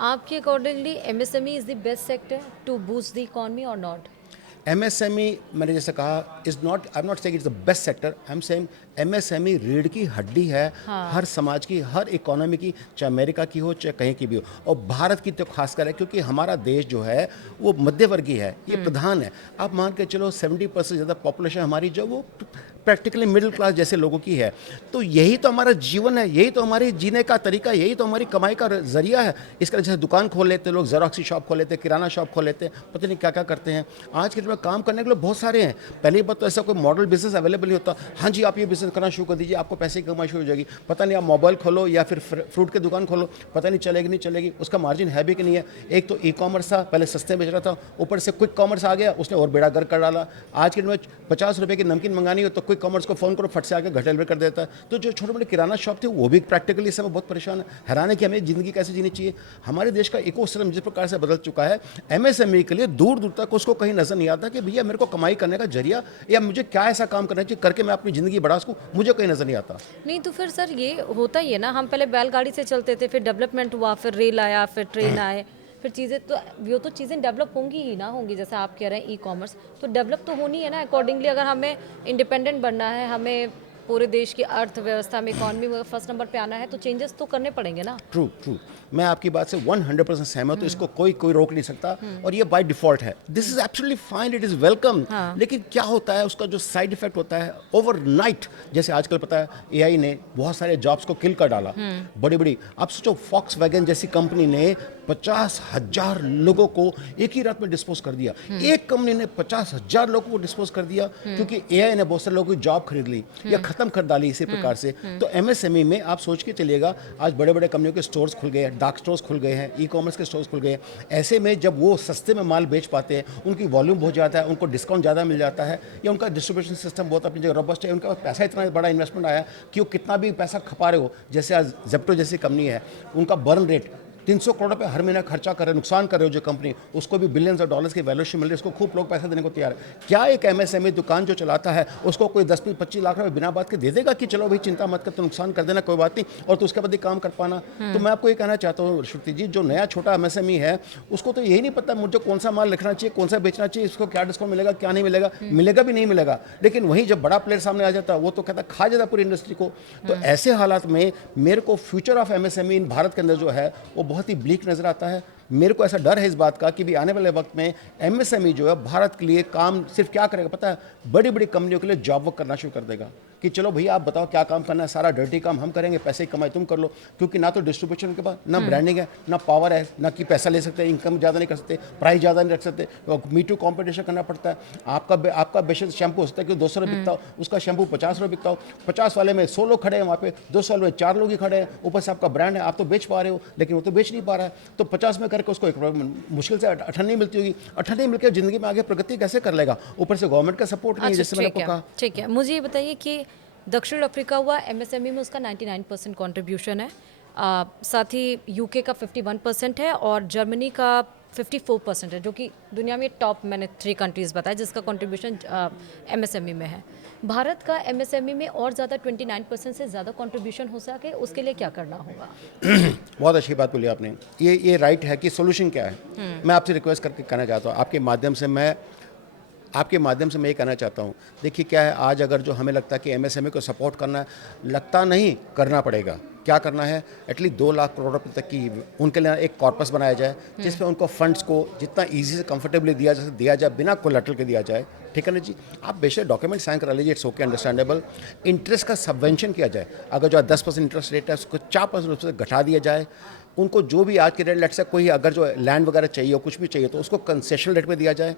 आपके accordingly MSME is the best sector to boost the economy or not? MSME मैंने जैसे कहा is not, I am not saying it's the best sector, I am saying MSME रीढ़ की हड्डी है हाँ। हर समाज की, हर इकोनॉमी की, चाहे अमेरिका की हो चाहे कहीं की भी हो, और भारत की तो खासकर है क्योंकि हमारा देश जो है वो मध्यवर्गीय है, ये प्रधान है। आप मान के चलो 70% ज़्यादा पॉपुलेशन हमारी जो वो प्रैक्टिकली मिडिल क्लास जैसे लोगों की है। तो यही तो हमारा जीवन है, यही तो हमारी जीने का तरीका, यही तो हमारी कमाई का जरिया है। इसका जैसे दुकान खोल लेते हैं लोग, जेरोक्स की शॉप खोल लेते हैं, किराना शॉप खोल लेते हैं, पता नहीं क्या क्या करते हैं। आज के दिन में काम करने के लिए बहुत सारे हैं। पहली बात तो ऐसा कोई मॉडल बिजनेस अवेलेबल नहीं होता, हाँ जी आप ये बिजनेस करना शुरू कर दीजिए, आपको पैसे की कमाई शुरू हो जाएगी। पता नहीं आप मोबाइल खोलो या फिर फ्रूट की दुकान खोलो, पता नहीं चलेगी नहीं चलेगी, उसका मार्जिन है भी कि नहीं है। एक तो ई कॉमर्स था, पहले सस्ते बेच रहा था, ऊपर से क्विक कॉमर्स आ गया, उसने और बेड़ा गर्क कर डाला। आज के दिन में 50 रुपये की नमकीन मंगानी हो तो क्विक कॉमर्स को फ़ोन करो, फट से आके घर डिलीवर कर देता है। तो जो छोटे मोटे किराना शॉप थे वो भी प्रैक्टिकली समय बहुत परेशान है। हैरान है कि हमें ज़िंदगी कैसे जीनी चाहिए। हमारे देश का इकोसिस्टम जिस प्रकार से बदल चुका है, एमएसएमई के लिए दूर दूर तक उसको कहीं नजर नहीं आता कि भैया मेरे को कमाई करने का जरिया या मुझे क्या ऐसा काम करना चाहिए करके मैं अपनी ज़िंदगी बढ़ा सकूँ, मुझे कहीं नजर नहीं आता। नहीं तो फिर सर ये होता ही है ना, हम पहले बैलगाड़ी से चलते थे, फिर डेवलपमेंट हुआ, फिर रेल आया, फिर ट्रेन आए, फिर चीज़ें तो वो तो चीज़ें डेवलप होंगी ही ना होंगी। जैसे आप कह रहे हैं ई कॉमर्स तो डेवलप तो होनी है ना अकॉर्डिंगली। अगर हमें इंडिपेंडेंट बनना है, हमें पूरे देश की अर्थव्यवस्था में, इकॉनमी में फर्स्ट नंबर पे आना है, तो चेंजेस तो करने पड़ेंगे ना। ट्रू ट्रू, मैं आपकी बात से 100% सहमत हूँ। इसको कोई कोई रोक नहीं सकता और ये बाय डिफॉल्ट है। This is absolutely fine, it is welcome. हाँ। लेकिन क्या होता है उसका जो साइड इफेक्ट होता है ओवरनाइट, जैसे आजकल पता है एआई ने बहुत सारे जॉब्स को किल कर डाला। बड़ी बड़ी, आप सोचो फॉक्स वैगन जैसी कंपनी ने 50,000 लोगों को एक ही रात में डिस्पोज कर दिया। एक कंपनी ने 50,000 लोगों को डिस्पोज कर दिया क्योंकि एआई ने बहुत सारे लोगों की जॉब खरीद ली या खत्म कर डाली इसी प्रकार से। तो एमएसएमई में आप सोच के चलिएगा, आज बड़े बड़े कंपनियों के स्टोर्स खुल गए हैं, डार्क स्टोर्स खुल गए हैं, ई कॉमर्स के स्टोर्स खुल गए हैं। ऐसे में जब वो सस्ते में माल बेच पाते हैं, उनकी वॉल्यूम बहुत ज़्यादा है, उनको डिस्काउंट ज़्यादा मिल जाता है, या उनका डिस्ट्रीब्यूशन सिस्टम बहुत अपनी जगह रोबस्ट है, उनका पैसा इतना बड़ा इन्वेस्टमेंट आया कि वो कितना भी पैसा खपा रहे हो। जैसे आज जेप्टो जैसी कंपनी है, उनका बर्न रेट 300 करोड़ रुपए हर महीना खर्चा कर रहे, नुकसान कर रहे हो जो कंपनी, उसको भी बिलियंस ऑफ डॉलर्स की वैल्यूएशन मिल रही है, उसको खूब लोग पैसा देने को तैयार है। क्या एक एमएसएमई दुकान जो चलाता है उसको कोई 10-25 लाख रुपए बिना बात के दे देगा कि चलो भाई चिंता मत कर, तो नुकसान कर देना कोई बात नहीं, और तो उसके बाद ही काम कर पाना। तो मैं आपको ये कहना चाहता हूँ श्रुति जी, जो नया छोटा एमएसएमई है उसको तो यही नहीं पता मुझे कौन सा माल लिखना चाहिए, कौन सा बेचना चाहिए, इसको क्या डिस्काउंट मिलेगा क्या नहीं मिलेगा, मिलेगा भी नहीं मिलेगा। लेकिन वहीं जब बड़ा प्लेयर सामने आ जाता है वो तो कहता खा जाता पूरी इंडस्ट्री को। तो ऐसे हालात में मेरे को फ्यूचर ऑफ एमएसएमई इन भारत के अंदर जो है वो बहुत ही ब्लीक नजर आता है। मेरे को ऐसा डर है इस बात का कि भी आने वाले वक्त में एमएसएमई जो है भारत के लिए काम सिर्फ क्या करेगा पता है, बड़ी बड़ी कंपनियों के लिए जॉब वर्क करना शुरू कर देगा कि चलो भैया आप बताओ क्या काम करना है, सारा डर्टी काम हम करेंगे, पैसे की कमाई तुम कर लो। क्योंकि ना तो डिस्ट्रीब्यूशन के पास ना ब्रांडिंग है, ना पावर है, ना कि पैसा ले सकते हैं, इनकम ज़्यादा नहीं कर सकते, प्राइस ज़्यादा नहीं रख सकते, मीटू कॉम्पिटिशन करना पड़ता है। आपका बेशक शैम्पू हो सकता है कि 200 रुपये बिकता हो, उसका शैम्पू 50 रुपये बिकता हो, 50 वाले में 100 लोग खड़े हैं वहाँ पे, 200 वाले में 4 लोग ही खड़े हैं, ऊपर से आपका ब्रांड है, आप तो बेच पा रहे हो लेकिन वो तो बेच नहीं पा रहा है। तो 50 में करके उसको एक मुश्किल से अठन्नी मिलती होगी, अठन्नी मिलकर जिंदगी में आगे प्रगति कैसे कर लेगा। ऊपर से गवर्नमेंट का सपोर्ट नहीं है, जैसे मैंने आपको कहा। ठीक है, मुझे ये बताइए कि दक्षिण अफ्रीका हुआ, एमएसएमई में उसका 99% कंट्रीब्यूशन है, साथ ही यूके का 51% है और जर्मनी का 54% है, जो कि दुनिया में टॉप मैंने 3 कंट्रीज़ बताया जिसका कंट्रीब्यूशन एमएसएमई में है। भारत का एमएसएमई में और ज़्यादा 29% से ज़्यादा कंट्रीब्यूशन हो सके, उसके लिए क्या करना होगा? बहुत अच्छी बात बोली आपने, ये राइट है कि सोल्यूशन क्या है। मैं आपसे रिक्वेस्ट करके कहना चाहता हूँ, आपके माध्यम से मैं ये कहना चाहता हूँ। देखिए क्या है, आज अगर जो हमें लगता है कि एमएसएमई को सपोर्ट करना है, लगता नहीं, करना पड़ेगा। क्या करना है, एटलीस्ट 2 लाख करोड़ रुपये तक की उनके लिए एक कॉर्पस बनाया जाए जिसमें उनको फंड्स को जितना ईजी से कंफर्टेबली दिया जाए बिना कोलैटरल के दिया जाए। ठीक है ना जी, आप बेशक डॉक्यूमेंट साइन करा लीजिए, इट्स ओके, अंडरस्टैंडेबल। इंटरेस्ट का सबवेंशन किया जाए, अगर जो 10% इंटरेस्ट रेट है उसको 4% से घटा दिया जाए। उनको जो भी आज के रेट, लेट से कोई अगर जो लैंड वगैरह चाहिए हो, कुछ भी चाहिए तो उसको कंसेशन रेट में दिया जाए।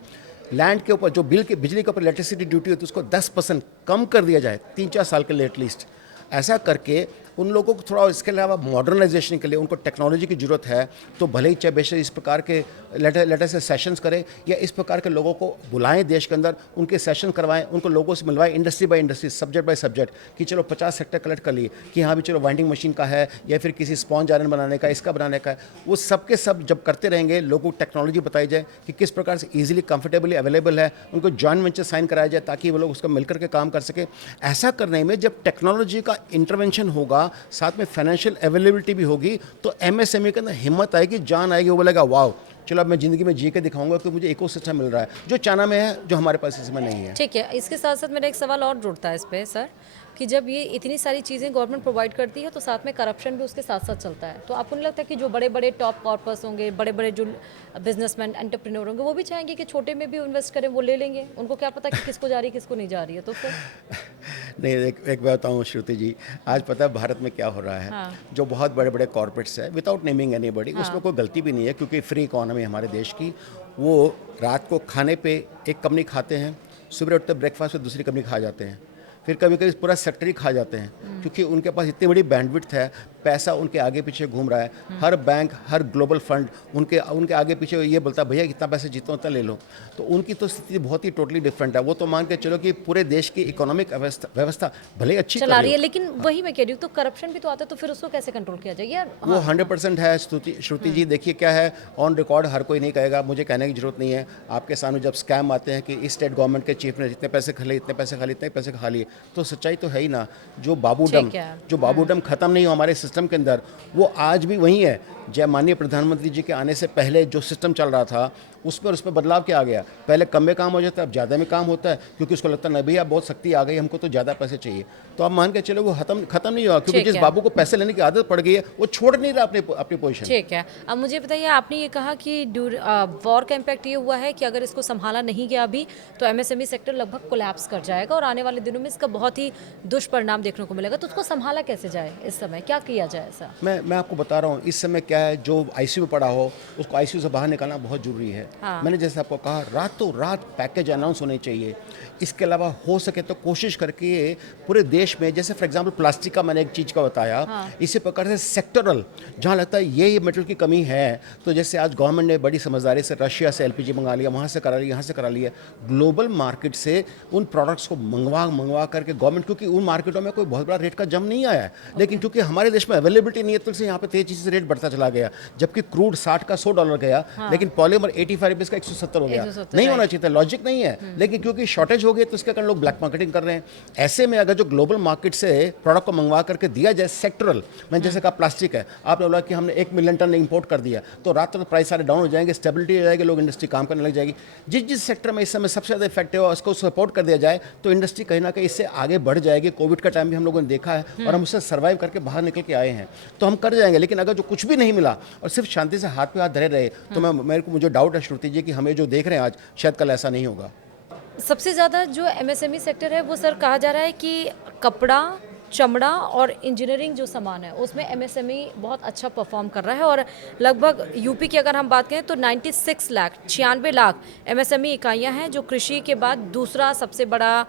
लैंड के ऊपर जो बिजली के ऊपर इलेक्ट्रिसिटी ड्यूटी होती है उसको 10% कम कर दिया जाए 3-4 साल के लिए एटलीस्ट। ऐसा करके उन लोगों को थोड़ा इसके अलावा मॉडर्नाइजेशन के लिए उनको टेक्नोलॉजी की ज़रूरत है, तो भले ही चाहे बेशक इस प्रकार के लेटर से सेशंस करें या इस प्रकार के लोगों को बुलाएं देश के अंदर, उनके सेशन करवाएं, उनको लोगों से मिलवाएं industry by industry, subject by subject, कि चलो 50 सेक्टर कलेक्ट कर लिए कि हाँ भी चलो वाइंडिंग मशीन का है या फिर किसी स्पॉन्ज आयरन बनाने का, इसका बनाने का है। वो सब के सब जब करते रहेंगे, लोगों को टेक्नोलॉजी बताई जाए कि किस प्रकार से ईजिली कंफर्टेबली अवेलेबल है, उनको जॉइंट वेंचर साइन कराया जाए ताकि वो लोग उसका मिलकर के काम कर सके। ऐसा करने में जब टेक्नोलॉजी का इंटरवेंशन होगा साथ में फाइनेंशियल अवेलेबिलिटी भी होगी, तो एमएसएमई के अंदर हिम्मत आएगी, जान आएगी, वो बोलेगा वाह चलो अब मैं ज़िंदगी में जी के दिखाऊंगा कि मुझे इकोसिस्टम मिल रहा है जो चाइना में है, जो हमारे पास इसमें नहीं है। ठीक है, इसके साथ साथ मेरा एक सवाल और जुड़ता है इस पे सर, कि जब ये इतनी सारी चीज़ें गवर्नमेंट प्रोवाइड करती है तो साथ में करप्शन भी उसके साथ साथ चलता है, तो आपको नहीं लगता कि जो बड़े बड़े टॉप कॉर्पर्स होंगे, बड़े बड़े जो बिजनेसमैन एंटरप्रेन्योर होंगे, वो भी चाहेंगे कि छोटे में भी इन्वेस्ट करें, वो ले लेंगे, उनको क्या पता कि किसको जा रही है किसको नहीं जा रही है, तो फिर नहीं, एक बात बताऊँ श्रुति जी, आज पता है भारत में क्या हो रहा है। हाँ। जो बहुत बड़े बड़े कॉर्पोरेट्स है, विदाउट नेमिंग एनीबॉडी, उसमें कोई गलती भी नहीं है क्योंकि फ्री इकोनॉमी हमारे देश की। वो रात को खाने पे एक कंपनी खाते हैं, सुबह उठते ब्रेकफास्ट पे दूसरी कंपनी खा जाते हैं, फिर कभी कभी पूरा सेक्टर ही खा जाते हैं क्योंकि उनके पास इतनी बड़ी बैंडविड्थ है, पैसा उनके आगे पीछे घूम रहा है। हर बैंक, हर ग्लोबल फंड उनके आगे पीछे ये बोलता है भैया कितना पैसे जीतो उतना ले लो। तो उनकी तो स्थिति बहुत ही टोटली डिफरेंट है। वो तो मान के चलो कि पूरे देश की इकोनॉमिक व्यवस्था भले ही अच्छी चला कर रही रही है, हो, लेकिन वही मैं कह रही हूँ, तो करप्शन भी तो आता है, तो फिर उसको कैसे कंट्रोल किया जाए यार? वो 100% है। श्रुति जी देखिए क्या है, ऑन रिकॉर्ड हर कोई नहीं कहेगा, मुझे कहने की जरूरत नहीं है। आपके सामने जब स्कैम आते हैं कि इस स्टेट गवर्नमेंट के चीफ ने इतने पैसे खा लिए, इतने पैसे खा लिए, इतने पैसे खा लिए, तो सच्चाई तो है ही ना। जो बाबूडम खत्म नहीं हो हमारे सिस्टम के अंदर, वो आज भी वही है। जय माननीय प्रधानमंत्री जी के आने से पहले जो सिस्टम चल रहा था उस पर बदलाव क्या आ गया। पहले कम में काम हो जाता है, अब ज़्यादा में काम होता है क्योंकि उसको लगता है नहीं भैया बहुत सख्ती आ गई, हमको तो ज़्यादा पैसे चाहिए। तो आप मान के चलो वो खत्म नहीं हुआ क्योंकि ठीक जिस है। बाबू को पैसे लेने की आदत पड़ गई है वो छोड़ नहीं रहा अपनी पोजीशन। ठीक है, अब मुझे बताइए, आपने ये कहा कि वॉर का इम्पैक्ट ये हुआ है कि अगर इसको संभाला नहीं गया अभी तो एमएसएमई सेक्टर लगभग कोलैप्स कर जाएगा और आने वाले दिनों में इसका बहुत ही दुष्परिणाम देखने को मिलेगा, तो उसको संभाला कैसे जाए? इस समय क्या किया जाए ऐसा? मैं आपको बता रहा हूँ इस समय क्या है, जो आईसीयू में पड़ा हो उसको आईसीयू से बाहर निकालना बहुत जरूरी है। हाँ। मैंने जैसे आपको कहा, रातों रात पैकेज अनाउंस होने चाहिए। इसके अलावा हो सके तो कोशिश करके पूरे देश में, जैसे फॉर एग्जांपल प्लास्टिक का मैंने एक चीज़ का बताया, हाँ। इसी प्रकार से सेक्टरल जहाँ लगता है ये मटेरियल की कमी है, तो जैसे आज गवर्नमेंट ने बड़ी समझदारी से रशिया से एलपीजी मंगा लिया, वहाँ से करा लिया, यहाँ से करा लिया, ग्लोबल मार्केट से उन प्रोडक्ट्स को मंगवा करके गवर्नमेंट, क्योंकि उन मार्केटों में कोई बहुत बड़ा रेट का जम नहीं आया है, लेकिन क्योंकि हमारे देश में अवेलेबिलिटी नहीं है तो यहाँ पे तेजी से रेट बढ़ता चला गया। जबकि क्रूड 60 का $100 गया, लेकिन पॉलीमर 85 रुपीज़ का 170 हो गया। 170 नहीं होना चाहिए था, लॉजिक नहीं है, लेकिन क्योंकि शॉर्टेज हो गई तो इसके कारण लोग ब्लैक मार्केटिंग कर रहे हैं। ऐसे में अगर जो ग्लोबल मार्केट से प्रोडक्ट को मंगवा करके दिया जाए सेक्टरल, मैंने जैसे कहा प्लास्टिक है, आपने बोला कि हमने 1 मिलियन टन इंपोर्ट कर दिया तो रात तक प्राइस सारे डाउन हो जाएंगे, स्टेबिलिटी हो जाएगी, लोग इंडस्ट्री काम करने लग जाएगी। जिस सेक्टर में इस समय सबसे ज़्यादा इफेक्टिव है उसको सपोर्ट कर दिया जाए तो इंडस्ट्री कहीं ना कहीं इससे आगे बढ़ जाएगी। कोविड का टाइम भी हम लोगों ने देखा है और हम उससे सर्वाइव करके बाहर निकल के आए हैं, तो हम कर जाएंगे। लेकिन अगर जो कुछ भी नहीं मिला और सिर्फ शांति से हाथ पे हाथ धरे रहे तो मुझे डाउट है श्रुति जी कि हमें जो देख रहे हैं आज शायद कल ऐसा नहीं होगा। सबसे ज़्यादा जो एमएसएमई सेक्टर है वो सर कहा जा रहा है कि कपड़ा, चमड़ा और इंजीनियरिंग जो सामान है उसमें एमएसएमई बहुत अच्छा परफॉर्म कर रहा है और लगभग यूपी की अगर हम बात करें तो 96 लाख एमएसएमई इकाइयां हैं, जो कृषि के बाद दूसरा सबसे बड़ा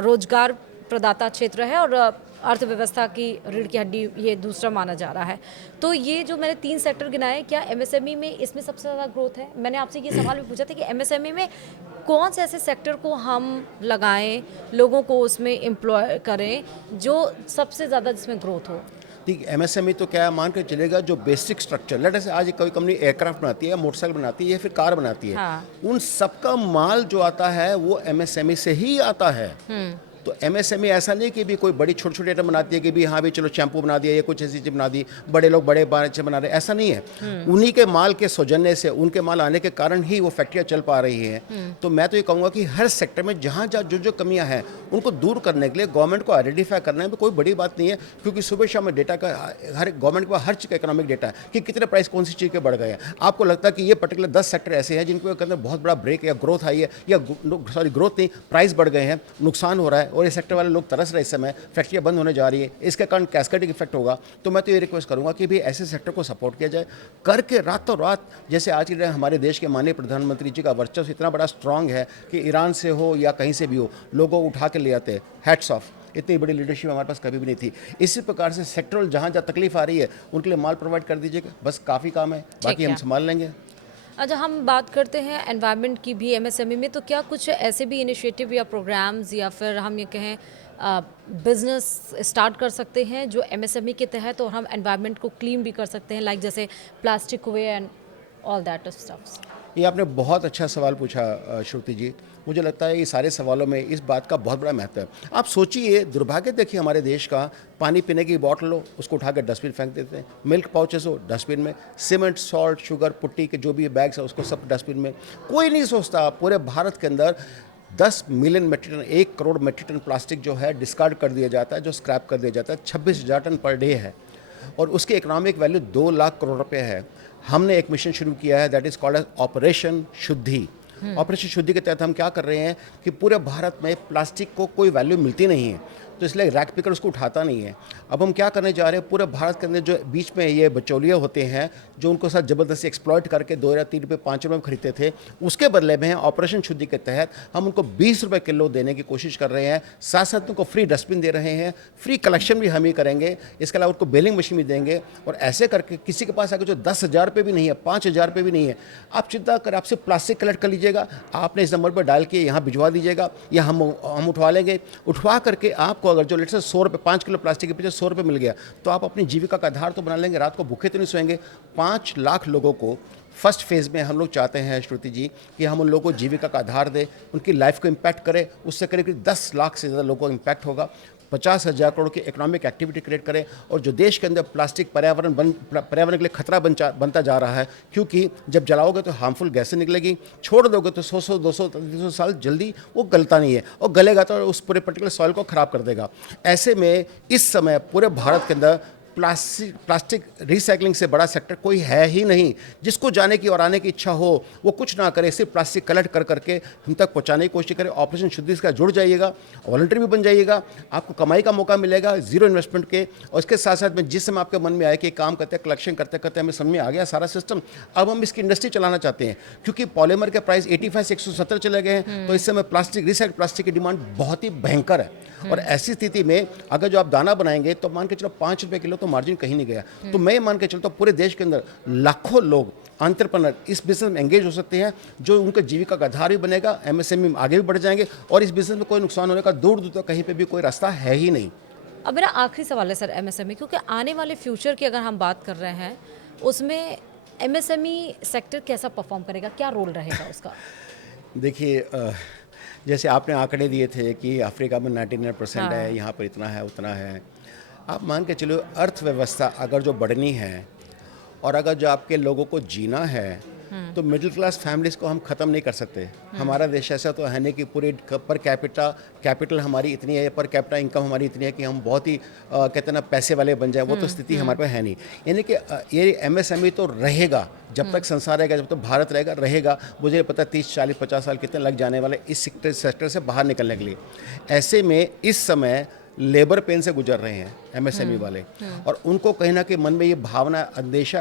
रोजगार प्रदाता क्षेत्र है और अर्थव्यवस्था की रीढ़ की हड्डी ये दूसरा माना जा रहा है। तो ये जो मैंने 3 सेक्टर गिनाए, क्या एमएसएमई में इसमें सबसे ज़्यादा ग्रोथ है? मैंने आपसे ये सवाल भी पूछा था कि एमएसएमई में कौन से ऐसे सेक्टर को हम लगाएं, लोगों को उसमें एम्प्लॉय करें जो सबसे ज़्यादा जिसमें ग्रोथ हो? ठीक, एमएसएमई तो क्या है, मान कर चलेगा जो बेसिक स्ट्रक्चर, लेट से आज कोई कंपनी एयरक्राफ्ट बनाती है, मोटरसाइकिल बनाती है या फिर कार बनाती है, हाँ। उन सबका माल जो आता है वो एमएसएमई से ही आता है। तो एमएसएमई ऐसा नहीं कि भी कोई बड़ी छोटी छोटी आइटम बनाती है कि भी हाँ भी चलो शैम्पू बना दिया या कुछ ऐसी चीज़ बना दी, बड़े लोग बड़े अच्छे बना रहे, ऐसा नहीं है। उन्हीं के माल के सौजन्य से, उनके माल आने के कारण ही वो फैक्ट्रियाँ चल पा रही हैं। तो मैं तो ये कहूँगा कि हर सेक्टर में जहाँ जहाँ जो कमियाँ हैं उनको दूर करने के लिए गवर्नमेंट को आइडेंटिफाई करने में कोई बड़ी बात नहीं है, क्योंकि सुबह शाम में डेटा का हर गवर्नमेंट के पास हर चीज़ का इकोनॉमिक डेटा है कि कितने प्राइस कौन सी चीज़ के बढ़ गए हैं। आपको लगता है कि ये पर्टिकुलर 10 सेक्टर ऐसे हैं जिनको अंदर बहुत बड़ा ब्रेक या ग्रोथ आई है, या ग्रोथ नहीं, प्राइस बढ़ गए हैं, नुकसान हो रहा है और ये सेक्टर वाले लोग तरस रहे, इस समय फैक्ट्रियाँ बंद होने जा रही है, इसके कारण कैस्केडिंग इफेक्ट होगा। तो मैं तो ये रिक्वेस्ट करूंगा कि भी ऐसे सेक्टर को सपोर्ट किया जाए करके रातों रात। जैसे आज के हमारे देश के माननीय प्रधानमंत्री जी का वर्चस्व इतना बड़ा स्ट्रांग है कि ईरान से हो या कहीं से भी हो लोगों को उठा के ले आते हैं। हैट्स ऑफ, इतनी बड़ी लीडरशिप हमारे पास कभी भी नहीं थी। इसी प्रकार से सेक्टरल जहाँ जहाँ तकलीफ आ रही है उनके लिए माल प्रोवाइड कर दीजिएगा, बस काफ़ी काम है, बाकी हम संभाल लेंगे। अच्छा, हम बात करते हैं एनवायरनमेंट की भी एमएसएमई में, तो क्या कुछ ऐसे भी इनिशिएटिव या प्रोग्राम्स या फिर हम ये कहें बिजनेस स्टार्ट कर सकते हैं जो एमएसएमई के तहत और हम एनवायरनमेंट को क्लीन भी कर सकते हैं, लाइक जैसे plastic way and all that stuffs? ये आपने बहुत अच्छा सवाल पूछा श्रुति जी। मुझे लगता है ये सारे सवालों में इस बात का बहुत बड़ा महत्व है। आप सोचिए, दुर्भाग्य देखिए हमारे देश का, पानी पीने की बॉटल लो, उसको उठा कर डस्टबिन फेंक देते हैं। मिल्क पाउचेस हो, डस्टबिन में। सीमेंट, सॉल्ट, शुगर, पुट्टी के जो भी बैग्स है उसको सब डस्टबिन में। कोई नहीं सोचता पूरे भारत के अंदर 10 million metric ton, 1 crore metric ton plastic जो है डिस्कार्ड कर दिया जाता है, जो स्क्रैप कर दिया जाता है। 26,000 टन पर डे है और उसकी इकोनॉमिक वैल्यू 2 लाख करोड़ रुपए है। हमने एक मिशन शुरू किया है, that is called as operation Shuddhi. Operation Shuddhi के तहत हम क्या कर रहे हैं कि पूरे भारत में प्लास्टिक को कोई वैल्यू मिलती नहीं है, तो इसलिए रैक पिकर उसको उठाता नहीं है। अब हम क्या करने जा रहे हैं, पूरे भारत के अंदर जो बीच में ये बिचौलिए होते हैं जो उनको साथ ज़बरदस्ती एक्सप्लॉइट करके 2 या 3 रुपये 5 रुपये में खरीदते थे, उसके बदले में ऑपरेशन शुद्धि के तहत हम उनको 20 रुपये किलो देने की कोशिश कर रहे हैं। साथ साथ उनको फ्री डस्टबिन दे रहे हैं, फ्री कलेक्शन भी हम ही करेंगे, इसके अलावा उनको बेलिंग मशीन भी देंगे। और ऐसे करके किसी के पास अगर जो 10,000 रुपये भी नहीं है, 5,000 रुपये भी नहीं है, आप चिंता कर, आपसे प्लास्टिक कलेक्ट कर लीजिएगा, आपने इस नंबर पर डाल के यहाँ भिजवा दीजिएगा या हम उठवा लेंगे। उठवा करके आपको अगर जो लेट से 100 रुपये 5 किलो प्लास्टिक के पीछे 100 रुपये मिल गया तो आप अपनी जीविका का आधार तो बना लेंगे, रात को भूखे तो नहीं सोएंगे। 5 लाख लोगों को फर्स्ट फेज़ में हम लोग चाहते हैं श्रुति जी कि हम उन लोगों को जीविका का आधार दें, उनकी लाइफ को इम्पैक्ट करें। उससे करीब करीब 10 लाख से ज़्यादा लोगों को इम्पैक्ट होगा। 50,000 करोड़ की इकोनॉमिक एक्टिविटी क्रिएट करें। और जो देश के अंदर प्लास्टिक पर्यावरण के लिए खतरा बनता जा रहा है, क्योंकि जब जलाओगे तो हार्मफुल गैसें निकलेगी, छोड़ दोगे तो 100 200 साल जल्दी वो गलता नहीं है, और गलेगा तो उस पूरे पर्टिकुलर सॉइल को ख़राब कर देगा। ऐसे में इस समय पूरे भारत के अंदर प्लास्टिक रिसाइकलिंग से बड़ा सेक्टर कोई है ही नहीं। जिसको जाने की और आने की इच्छा हो वो कुछ ना करे, सिर्फ प्लास्टिक कलेक्ट कर करके हम तक पहुंचाने की कोशिश करें। ऑपरेशन शुद्धि का जुड़ जाइएगा, वॉलंटियर भी बन जाइएगा, आपको कमाई का मौका मिलेगा जीरो इन्वेस्टमेंट के। और इसके साथ साथ में जिस समय आपके मन में आए कि काम करते कलेक्शन करते करते हमें समझ में आ गया सारा सिस्टम, अब हम इसकी इंडस्ट्री चलाना चाहते हैं, क्योंकि पॉलीमर के प्राइस 85 से 170 चले गए हैं। तो इस समय रिसाइक्ल प्लास्टिक की डिमांड बहुत ही भयंकर है। और ऐसी स्थिति में अगर जो आप दाना बनाएंगे तो मान के चलो 5 रुपये किलो, तो मार्जिन कहीं नहीं गया। तो मैं मान के चलता हूँ पूरे देश के अंदर लाखों लोग एंटरप्रेन्योर इस बिजनेस में एंगेज हो सकते हैं, जो उनका जीविका का आधार भी बनेगा, एमएसएमई आगे भी बढ़ जाएंगे और इस बिजनेस में कोई नुकसान होने का दूर दूर तक कहीं पे भी कोई रास्ता है ही नहीं। अब मेरा आखिरी सवाल है सर एमएसएमई, क्योंकि आने वाले फ्यूचर की अगर हम बात कर रहे हैं उसमें एमएसएमई सेक्टर कैसा परफॉर्म करेगा, क्या रोल रहेगा उसका? देखिए, जैसे आपने आंकड़े दिए थे कि अफ्रीका में 99% है, यहाँ पर इतना है उतना है। आप मान के चलो अर्थव्यवस्था अगर जो बढ़नी है और अगर जो आपके लोगों को जीना है, तो मिडिल क्लास फैमिलीज़ को हम ख़त्म नहीं कर सकते। हमारा देश ऐसा तो है नहीं कि पूरी पर कैपिटल हमारी इतनी है, पर कैपिटा इनकम हमारी इतनी है कि हम बहुत ही कहते हैं ना पैसे वाले बन जाए, वो तो स्थिति हमारे पास है नहीं। यानी कि ये एमएसएमई तो रहेगा जब तक संसार रहेगा, जब तक भारत रहेगा। मुझे पता 30 40 50 साल कितने लग जाने वाले इस सेक्टर से बाहर निकलने के लिए। ऐसे में इस समय लेबर पेन से गुजर रहे हैं एमएसएमई वाले, और उनको कहीं ना कहीं मन में ये भावना, अंदेशा,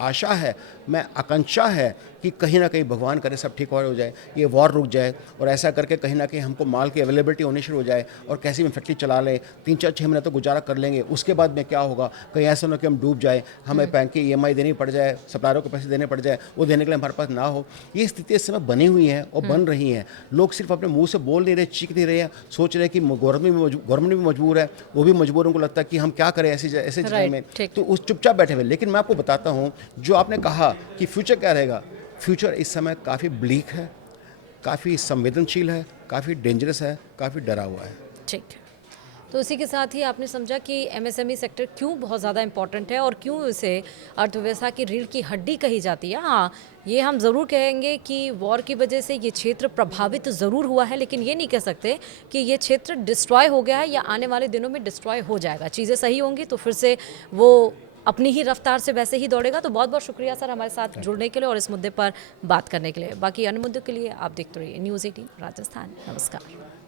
आशा है, मैं आकांक्षा है कि कहीं ना कहीं भगवान करे सब ठीक हो जाए, ये वॉर रुक जाए और ऐसा करके कहीं ना कहीं हमको माल की अवेलेबिलिटी होनी शुरू हो जाए और कैसी भी फैक्ट्री चला लें, 3-4-6 महीने तो गुजारा कर लेंगे। उसके बाद में क्या होगा, कहीं ऐसा ना कि हम डूब जाए, हमें बैंक की ईएमआई देनी पड़ जाए, सप्लायरों को पैसे देने पड़ जाए, वो देने के लिए हमारे पास ना हो। ये स्थिति इस समय बनी हुई है और बन रही है। लोग सिर्फ अपने मुँह से बोल नहीं रहे, चीख नहीं रहे हैं, सोच रहे हैं कि गवर्नमेंट भी मजबूर है, वो भी मजबूर, उनको लगता है कि हम क्या करें ऐसे जगह में, तो उस चुपचाप बैठे हुए। लेकिन मैं आपको बताता हूँ, जो आपने कहा कि फ्यूचर क्या रहेगा, फ्यूचर इस समय काफ़ी ब्लीक है, काफ़ी संवेदनशील है, काफ़ी डेंजरस है, काफ़ी डरा हुआ है। ठीक है, तो इसी के साथ ही आपने समझा कि एमएसएमई सेक्टर क्यों बहुत ज़्यादा इंपॉर्टेंट है और क्यों इसे अर्थव्यवस्था की रीढ़ की हड्डी कही जाती है। हाँ, ये हम ज़रूर कहेंगे कि वॉर की वजह से ये क्षेत्र प्रभावित ज़रूर हुआ है, लेकिन ये नहीं कह सकते कि ये क्षेत्र डिस्ट्रॉय हो गया है या आने वाले दिनों में डिस्ट्रॉय हो जाएगा। चीज़ें सही होंगी तो फिर से वो अपनी ही रफ्तार से वैसे ही दौड़ेगा। तो बहुत बहुत शुक्रिया सर हमारे साथ जुड़ने के लिए और इस मुद्दे पर बात करने के लिए। बाकी अन्य मुद्दों के लिए आप देखते रहिए न्यूज़ 18 राजस्थान। नमस्कार।